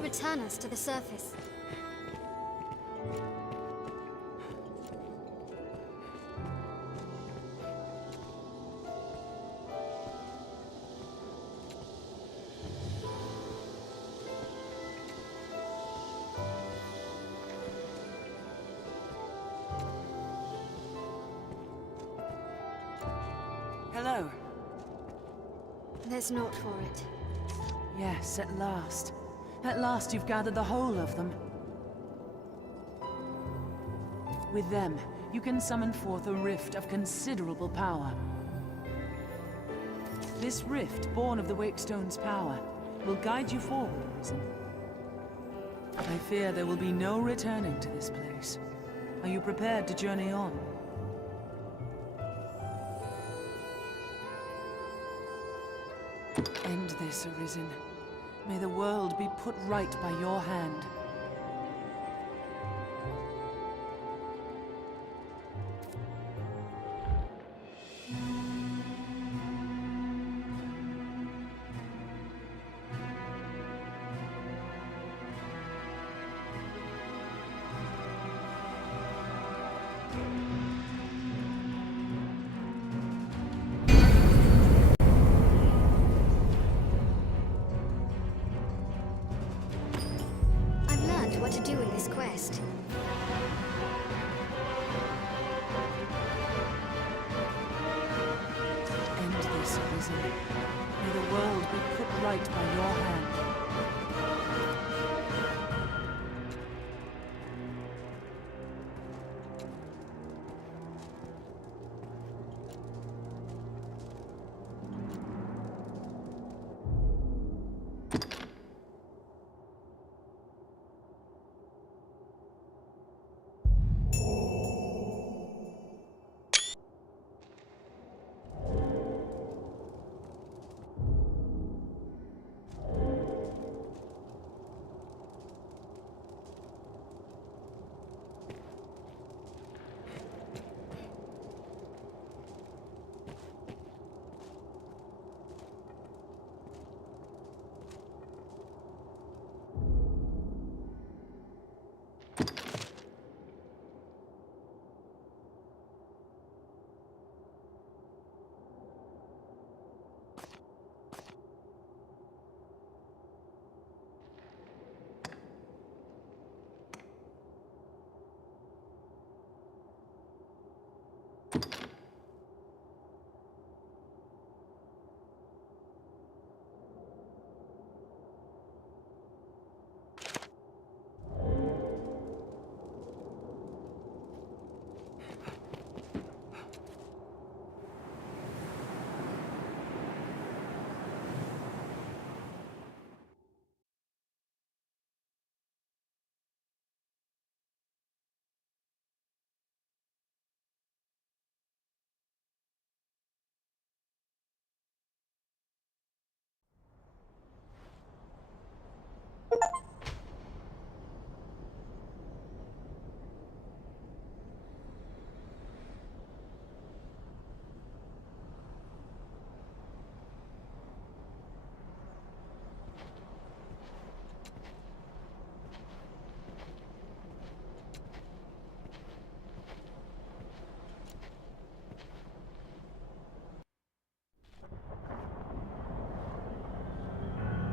will return us to the surface. Hello. There's naught for it. Yes, at last. At last you've gathered the whole of them. With them, you can summon forth a rift of considerable power. This rift, born of the Wakestone's power, will guide you forward, Arisen. I fear there will be no returning to this place. Are you prepared to journey on? End this, Arisen. May the world be put right by your hand. What to do in this quest. End this, Arisen. May the world be put right by your hand.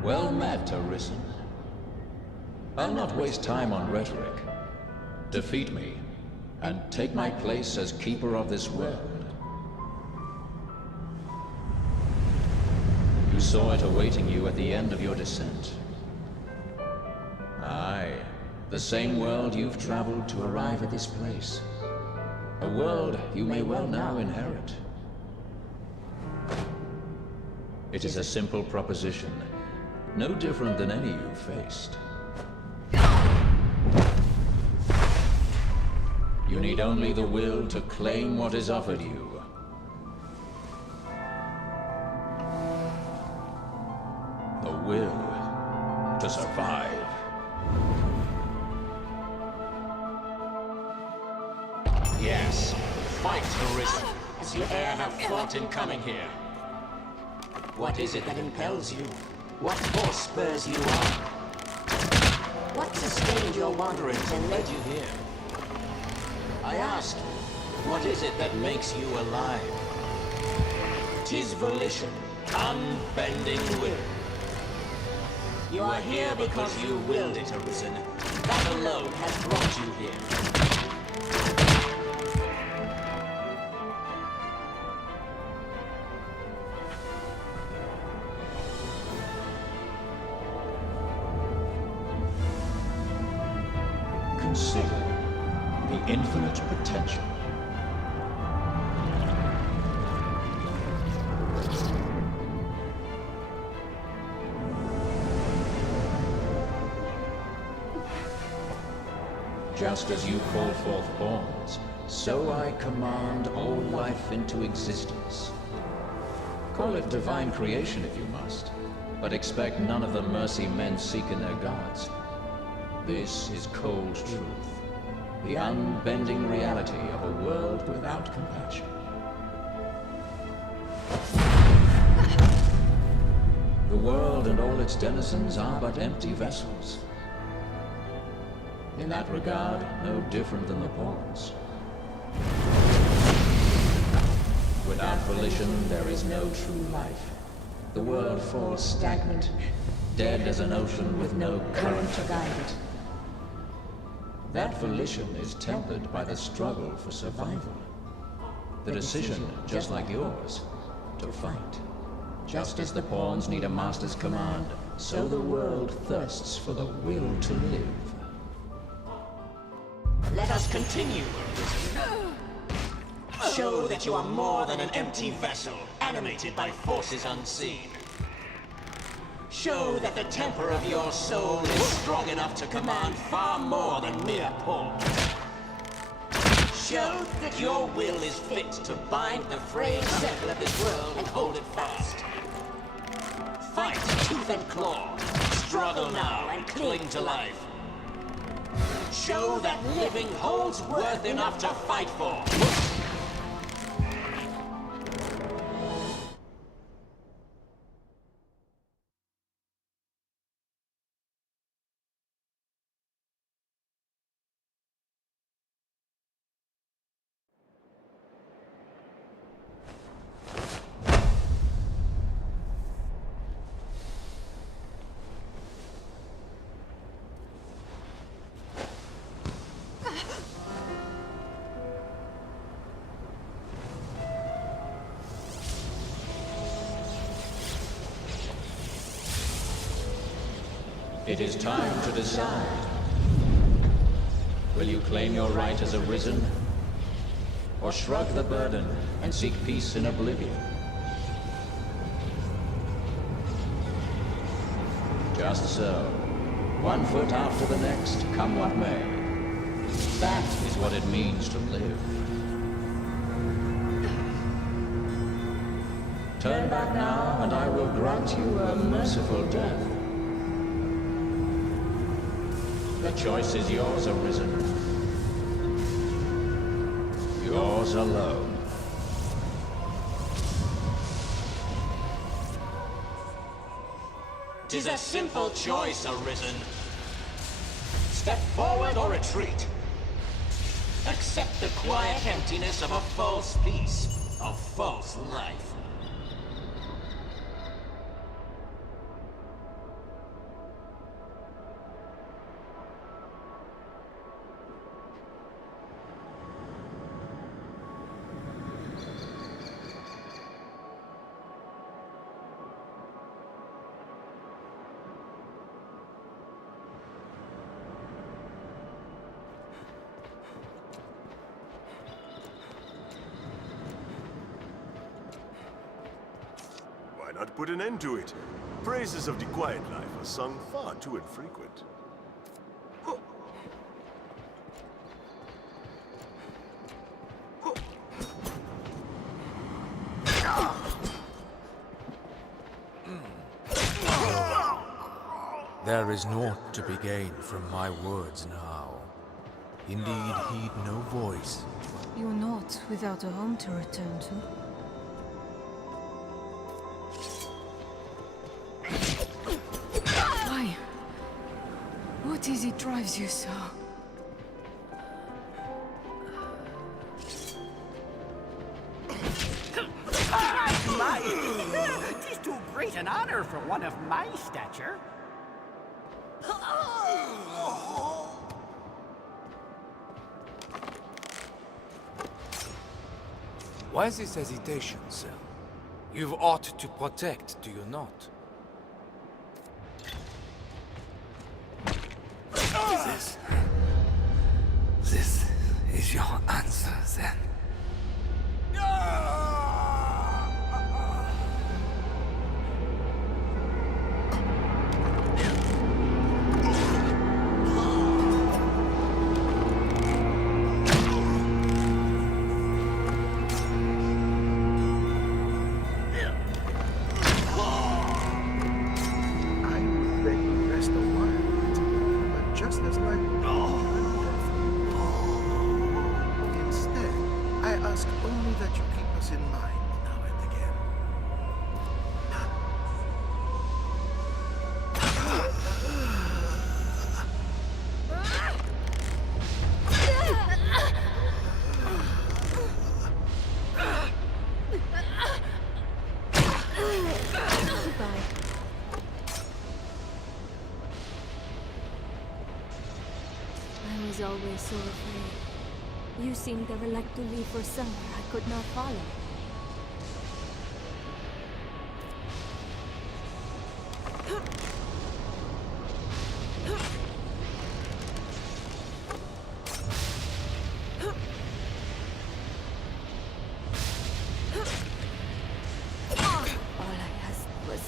Well met, Arisen. I'll not waste time on rhetoric. Defeat me, and take my place as keeper of this world. You saw it awaiting you at the end of your descent. Aye, the same world you've traveled to arrive at this place. A world you may well now inherit. It is a simple proposition, no different than any you've faced. You need only the will to claim what is offered you. The will to survive. Yes, fight, Arisen, as you e'er have fought in coming here. What is it that impels you? What force spurs you on? What sustained your wanderings and led you here? I ask, what is it that makes you alive? 'Tis volition, unbending will. You are here because you willed it, Arisen. That alone has brought you here. Consider the infinite potential. Just as you call forth pawns, so I command all life into existence. Call it divine creation if you must, but expect none of the mercy men seek in their gods. This is cold truth, the unbending reality of a world without compassion. The world and all its denizens are but empty vessels. In that regard, no different than the pawns. Without volition, there is no true life. The world falls stagnant, dead as an ocean with no current to guide it. That volition is tempered by the struggle for survival. The decision, just like yours, to fight. Just as the pawns need a master's command, so the world thirsts for the will to live. Let us continue, Arisen. Show that you are more than an empty vessel, animated by forces unseen. Show that the temper of your soul is strong enough to command far more than mere pawn. Show that your will is fit to bind the frayed circle of this world and hold it fast. Fight tooth and claw, struggle now and cling to life. Show that living holds worth enough to fight for. It is time to decide. Will you claim your right as Arisen? Or shrug the burden and seek peace in oblivion? Just so. One foot after the next, come what may. That is what it means to live. Turn back now, and I will grant you a merciful death. The choice is yours, Arisen. Yours alone. Tis a simple choice, Arisen. Step forward or retreat. Accept the quiet emptiness of a false peace, a false life. Why not put an end to it? Praises of the quiet life are sung far too infrequent. There is naught to be gained from my words now. Indeed, heed no voice. You're not without a home to return to. Why? What What is it drives you so? It is too great an honor for one of my stature. Why this hesitation, sir? You've aught to protect, do you not? This is your answer, then. I was always so afraid. You seemed ever like to leave for somewhere I could not follow. All I asked was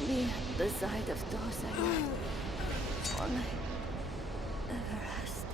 to be at the side of those I loved. All I ever asked.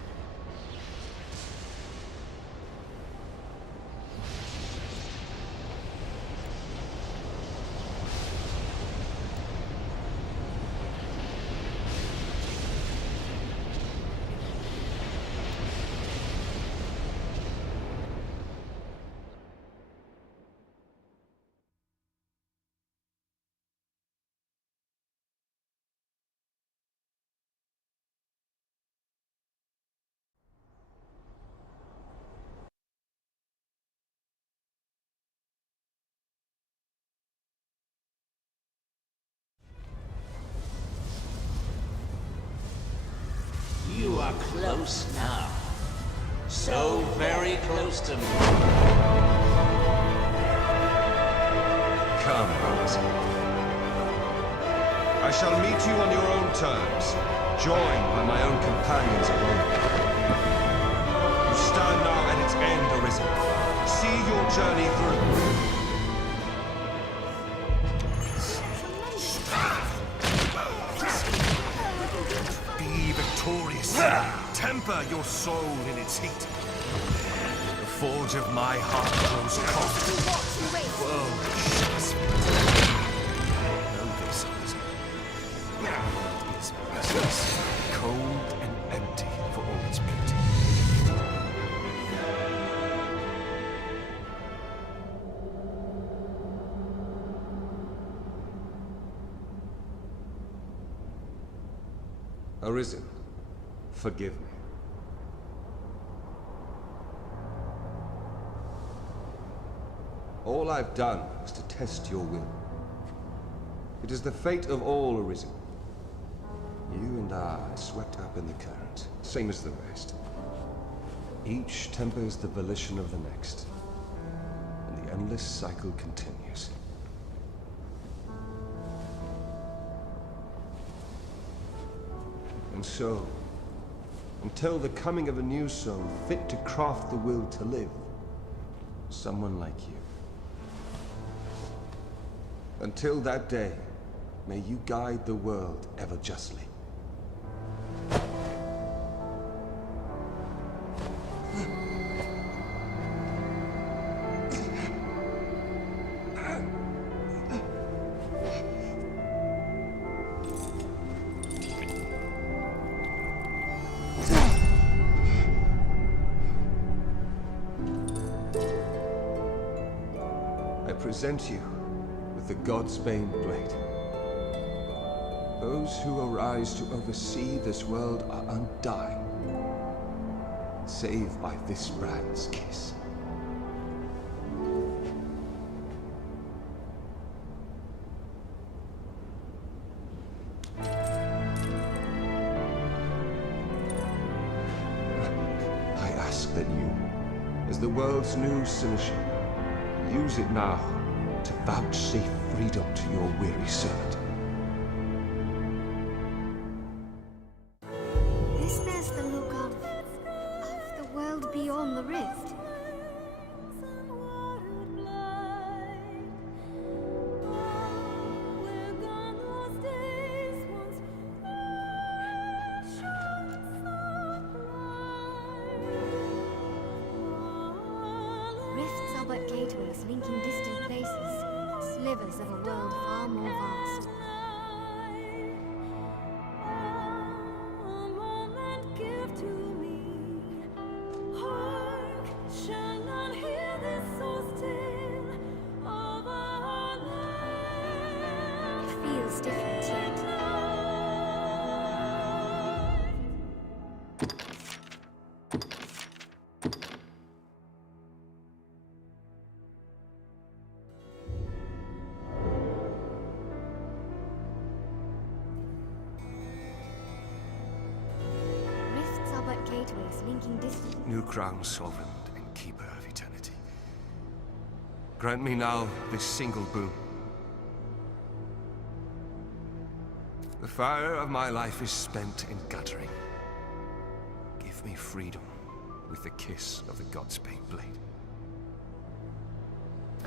You are close now. So very close to me. Come, Arisen. I shall meet you on your own terms, joined by my own companions of honor. You stand now at its end, Arisen. See your journey through. Be victorious. Temper your soul in its heat. The forge of my heart grows cold. The world shuts me. Know this, Arisen. The world is useless, cold and empty for all its beauty. Arisen, forgive me. All I've done was to test your will. It is the fate of all Arisen. You and I are swept up in the current, same as the rest. Each tempers the volition of the next, and the endless cycle continues. And so, until the coming of a new soul fit to craft the will to live, someone like you. Until that day, may you guide the world ever justly. I present you with the Godsbane blade. Those who arise to oversee this world are undying, save by this brand's kiss. I ask that you, as the world's new seneschal, use it now to vouchsafe freedom to your weary servant. This bears the look of the world beyond the rift. Rifts are but gateways linking distant places, slivers of a world far more vast. It feels different yet. Rifts are but gateways linking distant. New crown sovereign and keeper of eternity. Grant me now this single boon. The fire of my life is spent in guttering. Give me freedom with the kiss of the Godspade blade.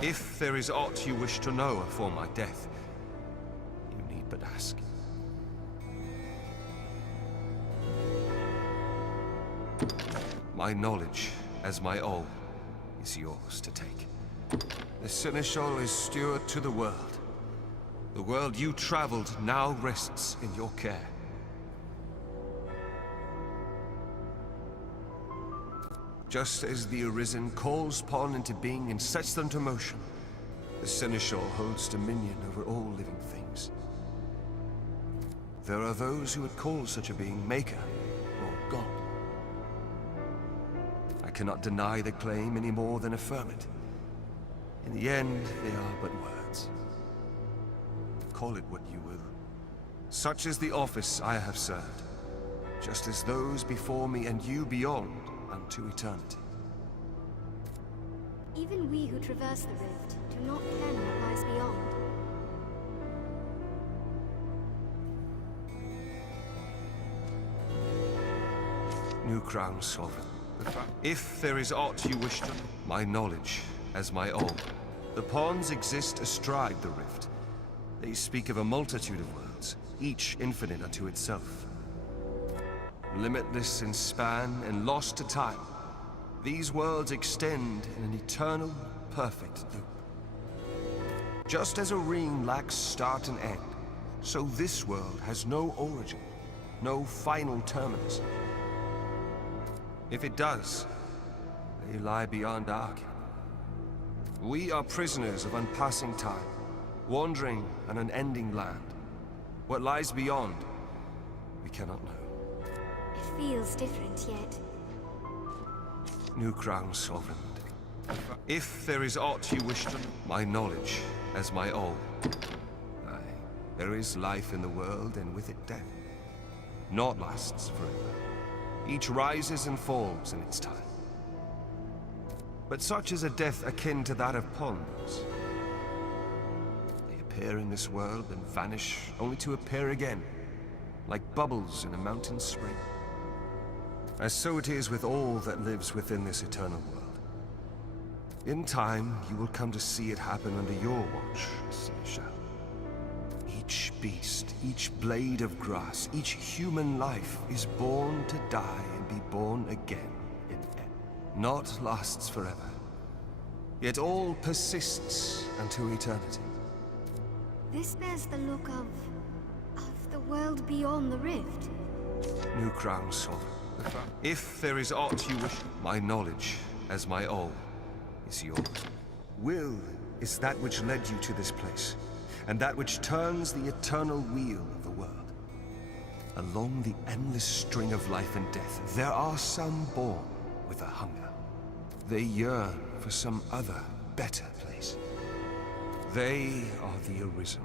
If there is aught you wish to know afore my death, you need but ask. My knowledge, as my all, is yours to take. The Seneschal is steward to the world. The world you traveled now rests in your care. Just as the Arisen calls pawn into being and sets them to motion, the Seneschal holds dominion over all living things. There are those who would call such a being Maker or God. I cannot deny the claim any more than affirm it. In the end, they are but words. Call it what you will. Such is the office I have served, just as those before me and you beyond unto eternity. Even we who traverse the rift do not ken what lies beyond. New crown sovereign. If there is aught you wish to, my knowledge as my all. The pawns exist astride the rift. They speak of a multitude of worlds, each infinite unto itself. Limitless in span and lost to time, these worlds extend in an eternal, perfect loop. Just as a ring lacks start and end, so this world has no origin, no final terminus. If it does, they lie beyond our ken. We are prisoners of unpassing time, wandering an unending land. What lies beyond, we cannot know. It feels different yet. New crown sovereign. If there is aught you wish to, my knowledge as my all. Aye, there is life in the world, and with it death. Naught lasts forever. Each rises and falls in its time. But such is a death akin to that of ponds. They appear in this world and vanish, only to appear again, like bubbles in a mountain spring. As so it is with all that lives within this eternal world. In time, you will come to see it happen under your watch, Seneschal. Each beast, each blade of grass, each human life is born to die and be born again in end. Naught lasts forever, yet all persists unto eternity. This bears the look of the world beyond the rift. New crown sovereign. If there is aught you wish, my knowledge as my all is yours. Will is that which led you to this place, and that which turns the eternal wheel of the world. Along the endless string of life and death, there are some born with a hunger. They yearn for some other, better place. They are the Arisen,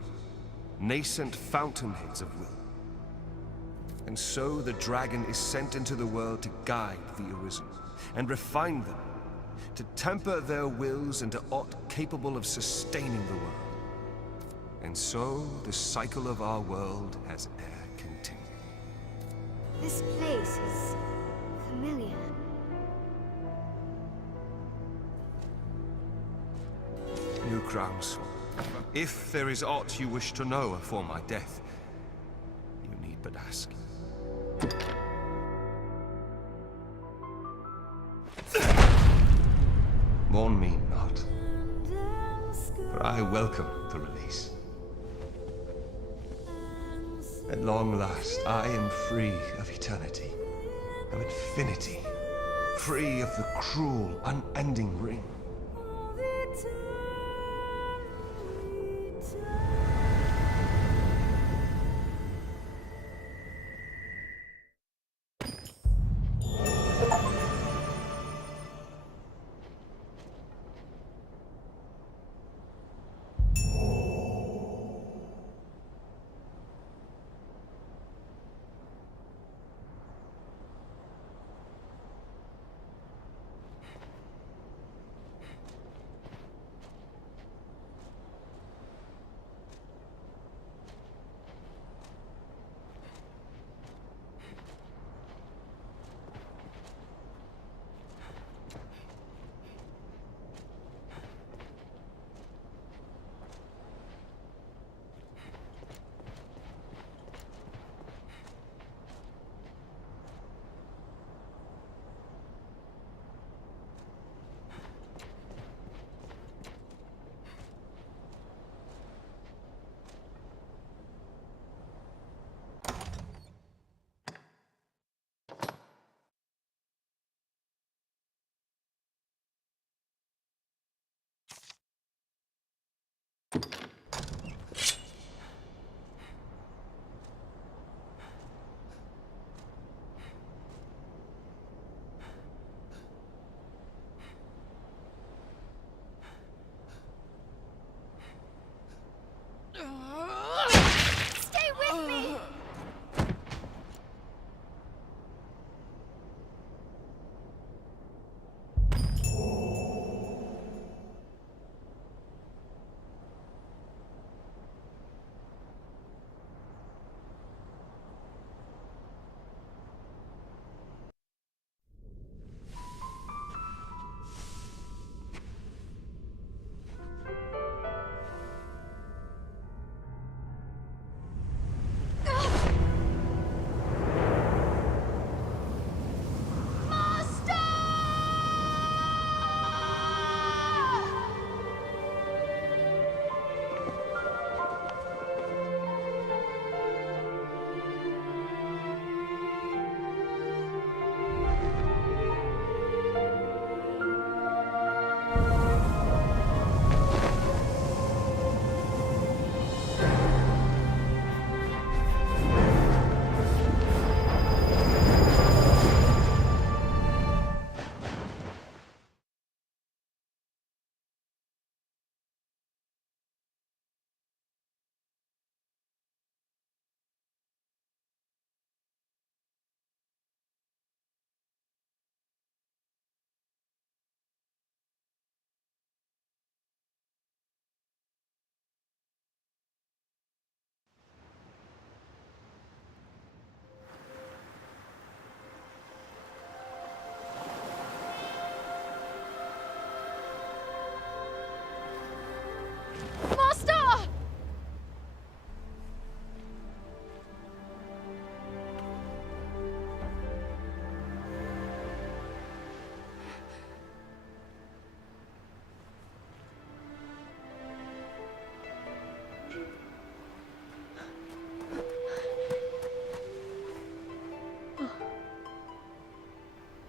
nascent fountainheads of will. And so the dragon is sent into the world to guide the Arisen, and refine them, to temper their wills into aught capable of sustaining the world. And so the cycle of our world has e'er continued. This place is familiar. New Crown's, if there is aught you wish to know afore my death, you need but ask. Mourn me not, for I welcome the release. At long last, I am free of eternity, of infinity, free of the cruel, unending ring. Stay with me!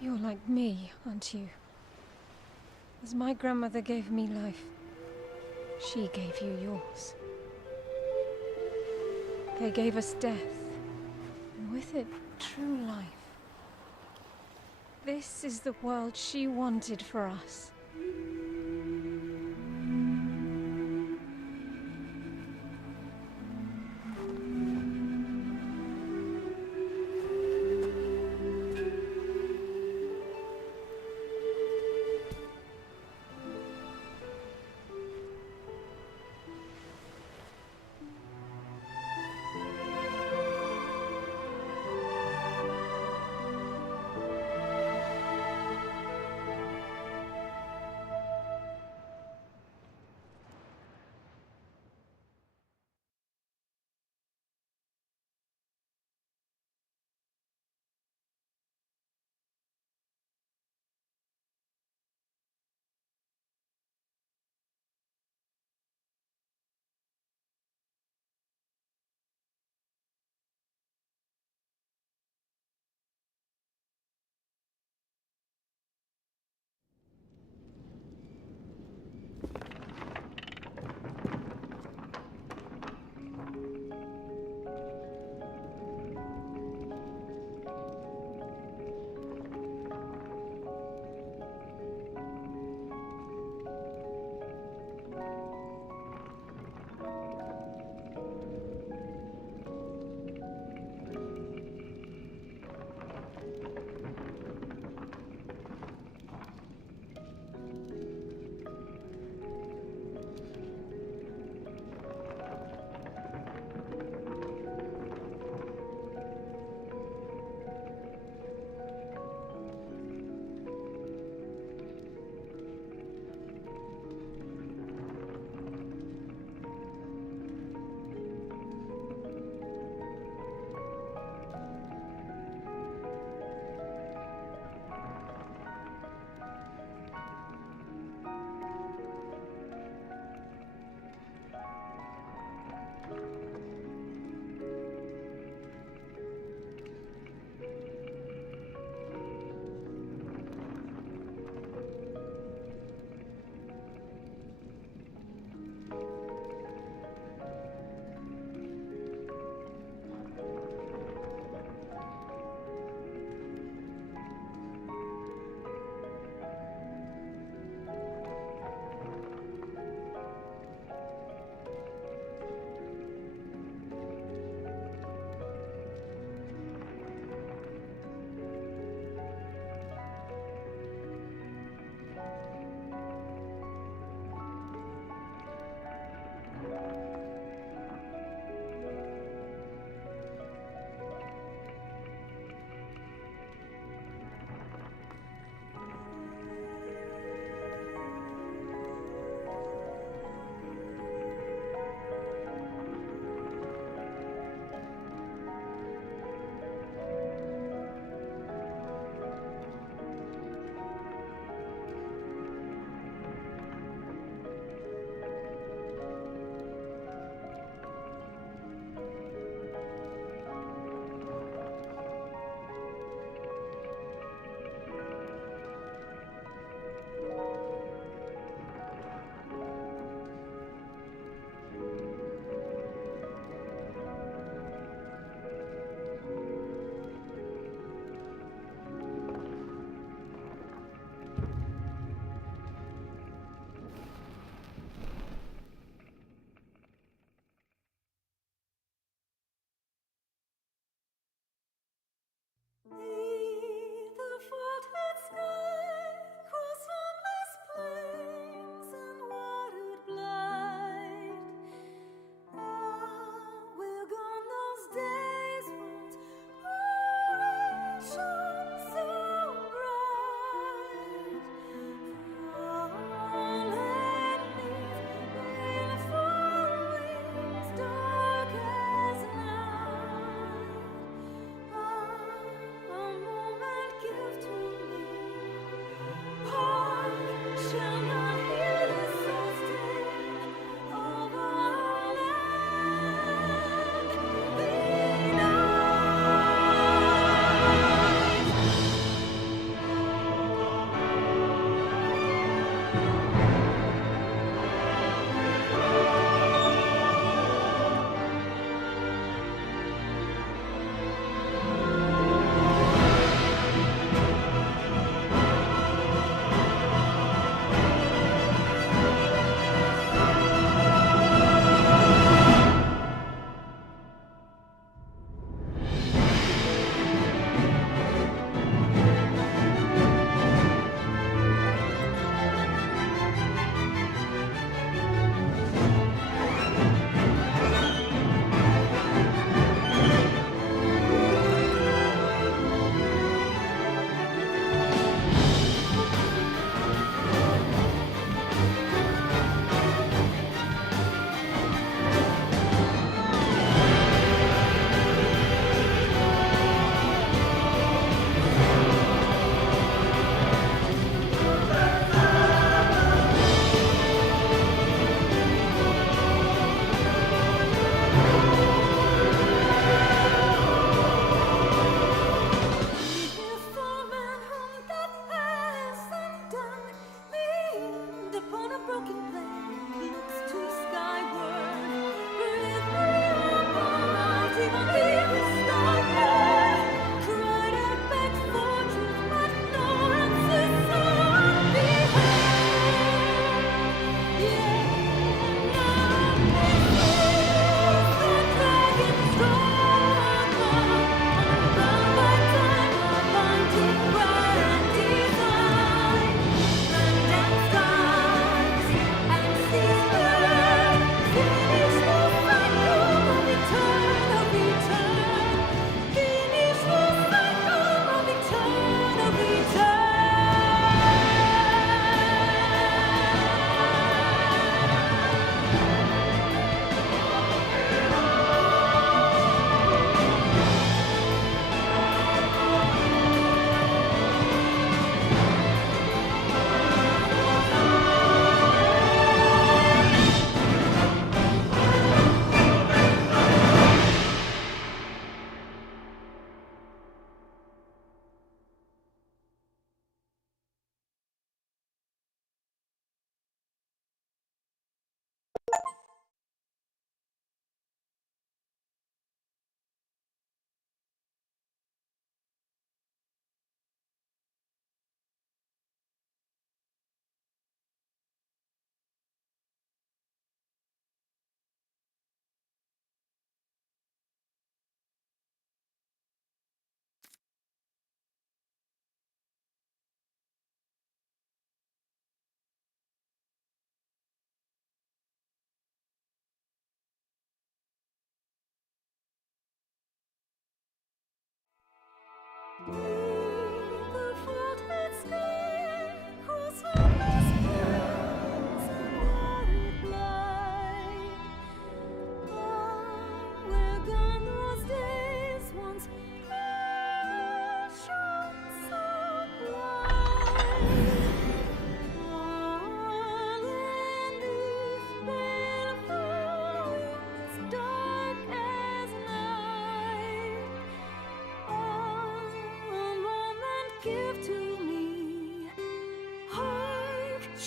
You're like me, aren't you? As my grandmother gave me life, she gave you yours. They gave us death, and with it true life. This is the world she wanted for us.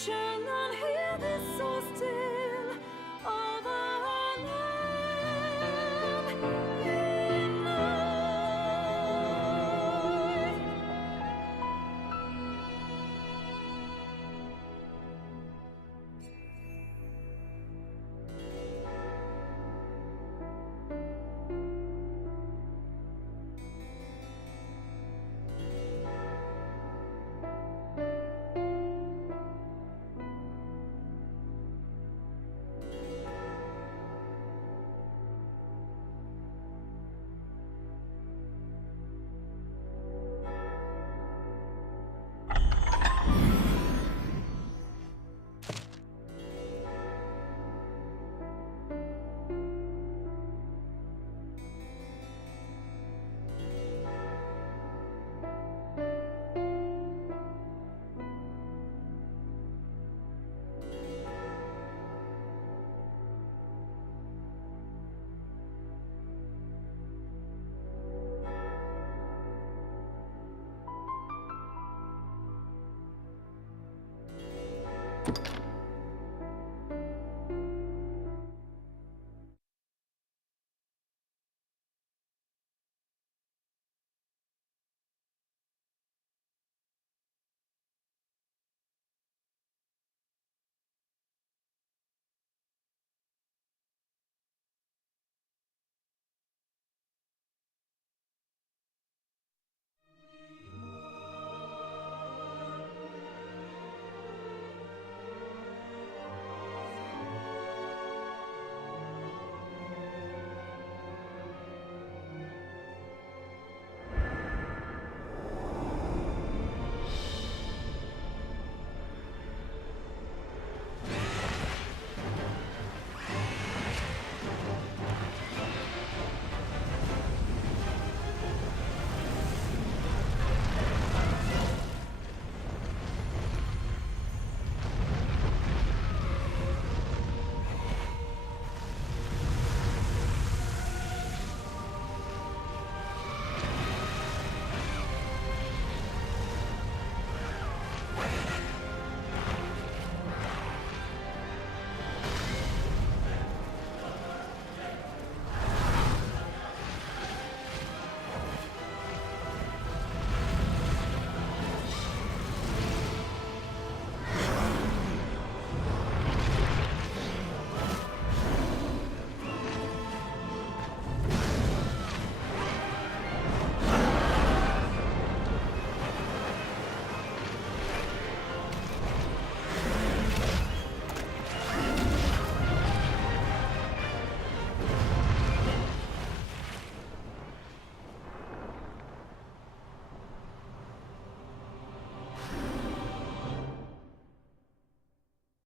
shall not hear this so still over our land.